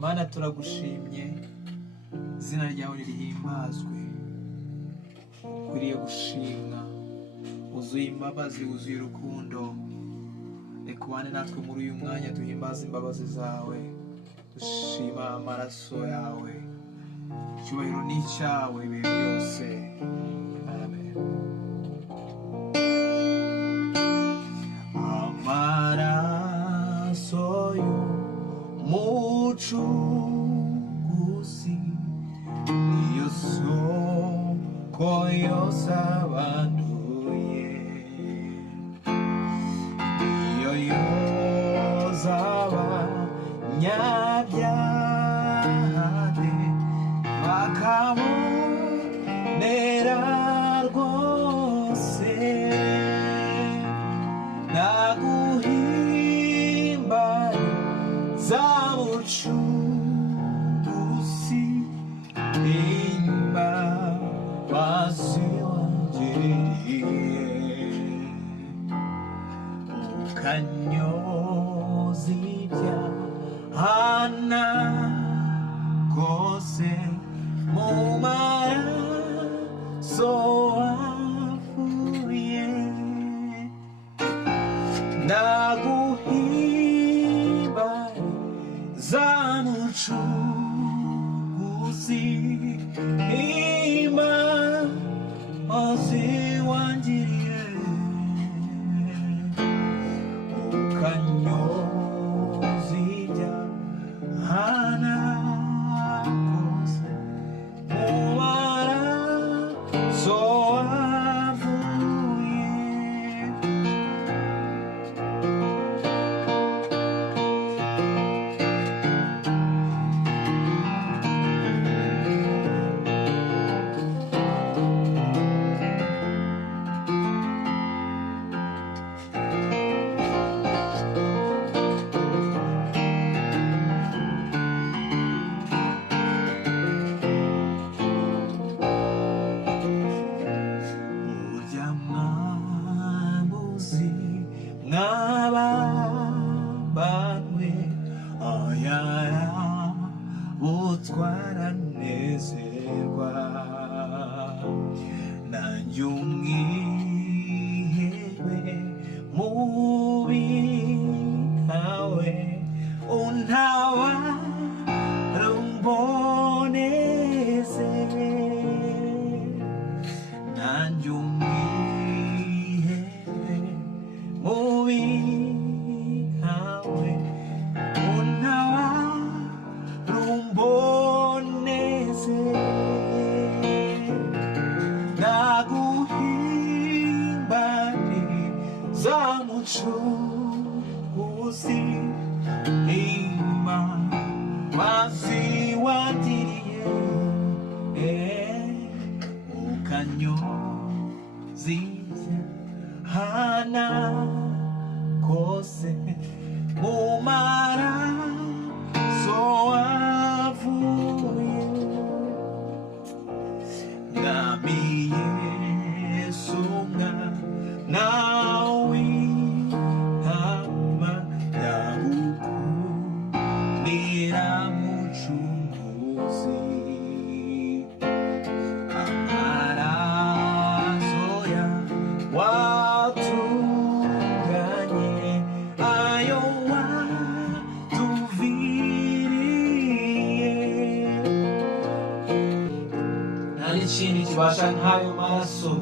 Mana turagushimye, izina ryawe rihimbazwe. Ukwiriye gushimwa, wuzuye imbabazi, wuzuye urukundo. Reka ubane natwe muri uyu mwanya, duhimbaze imbabazi zawe, dushima amaraso yawe. Icyubahiro ni icyawe ibihe byose. Amen. Amaraso y'umucunguzi niyo soko yose abanduye, niyo yoza abanyabyaha bakabonera rwose. Naguhimbaza mucunguzi, imbabazi wangiriye, ukanyoza ibyaha nakoze mu maraso wavuye. Naguhimbaza mucunguzi, imbabazi wangiriye, ukanyoza ibyaha nakoze mu maraso wavuye. Burya mwabuzi mwabambanywe, ayara butwaranezerwa. Nanjye umwihebe mubi nkawe, untabara umboneze. Nanjye umwihebe mubi nkawe, untabara umboneze. Naguhimbariza mucunguzi, imbabazi wangiriye, ukanyoza ibyaha nakoze mu maraso wavuye. Mwami Yesu, mwana w'intama, ndagukundira mucunguzi. Amaraso yawe watunganye, ayo watuviriye. Nta n'ikindi kibasha nk'ayo maraso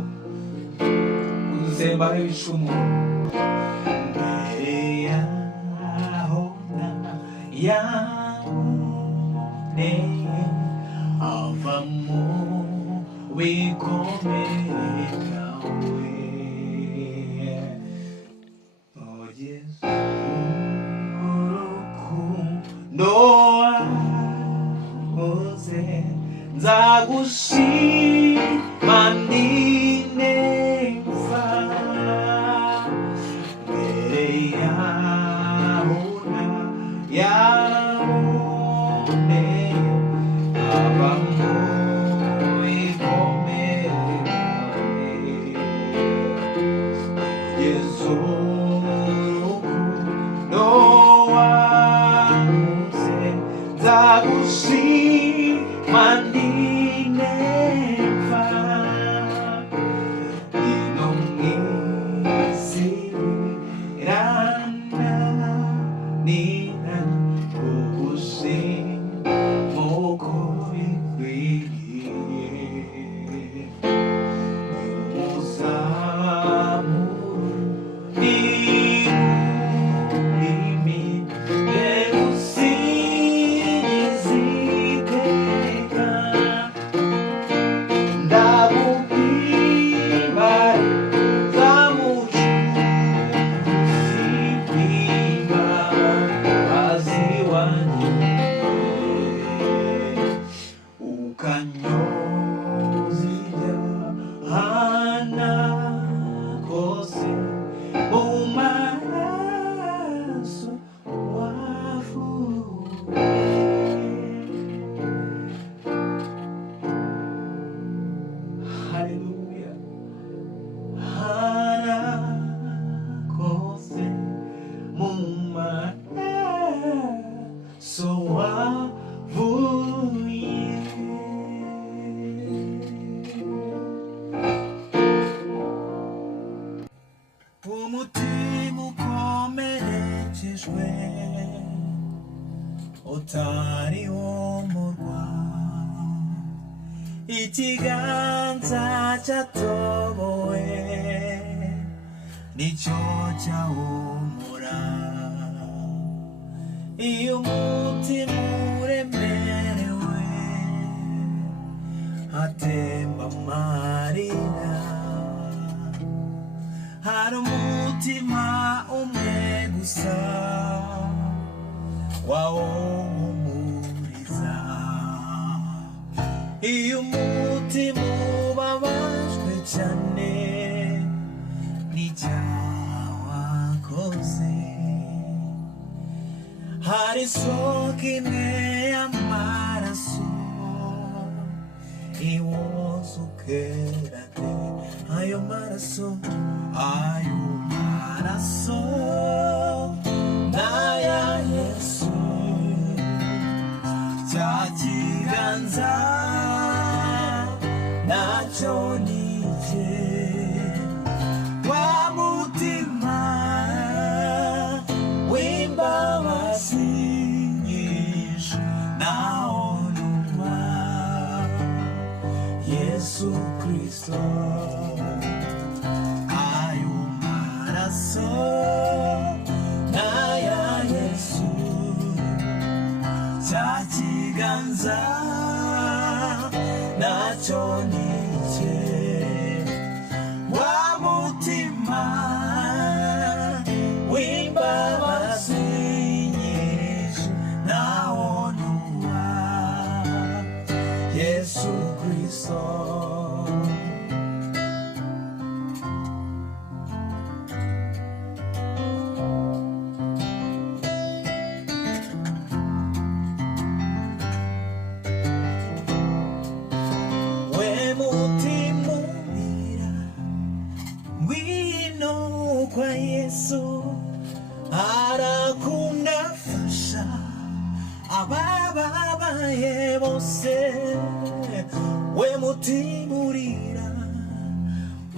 kudutsembaho ibicumuro. Mbere yaho yaboneye avamo wikomeye byawe. Oh Yesu, urukundo wakoze, nzagushima ndineza. Mbere yaho yaboneye avamo wikomeye byawe. Yesu, urukundo wakoze, nzagushima umutima ukomerekejwe utari womorwa, ikiganza cyatobowe nicyo cyawomora. Iyo umutima uremerewe hatemba amarira, hari umutima umwe gusa wawuhumuriza. Iyo umutima ubabajwe cyane n'icyaha wakoze, hari isoko imwe y'amaraso iwoza ukerate. Ayo maraso n'aya Yesu, cya kiganza nacyo nicye, wa mutima w'imbabazi nyinshi nawo numa Yesu Kristo. N'aya Yesu, cya kiganza nacyo nicye, wa mutima w'imbabazi nyinshi nawo nuwa Yesu Kristo. Kwa Yesu arakundafasha, abababaye bose we mutima urira,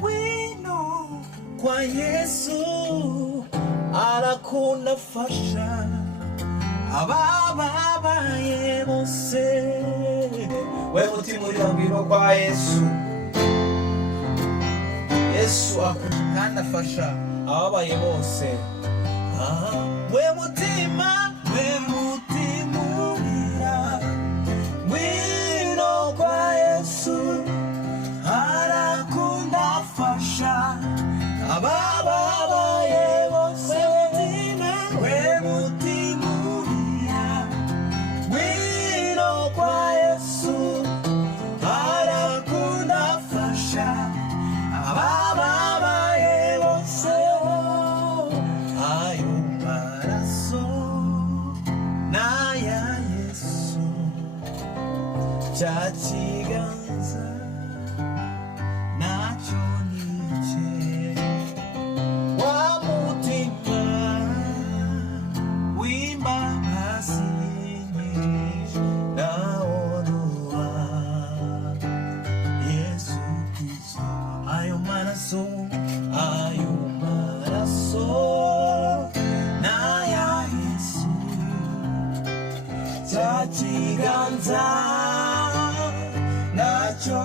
wino kwa Yesu arakundafasha, abababaye bose we mutima urira, ngwino kwa Yesu. Yesu akundafasha ababaye bose. We mutima urira, ngwino kwa Yesu arakundafasha, abababaye bose. We mutima urira, ngwino kwa Yesu arakundafasha, abababaye bose. Ayo maraso n'aya Yesu, cya kiganza nacyo nicye, wa mutima w'imbabazi nyinshi maraso, ayo maraso n'aya Yesu, cya kiganza nacyo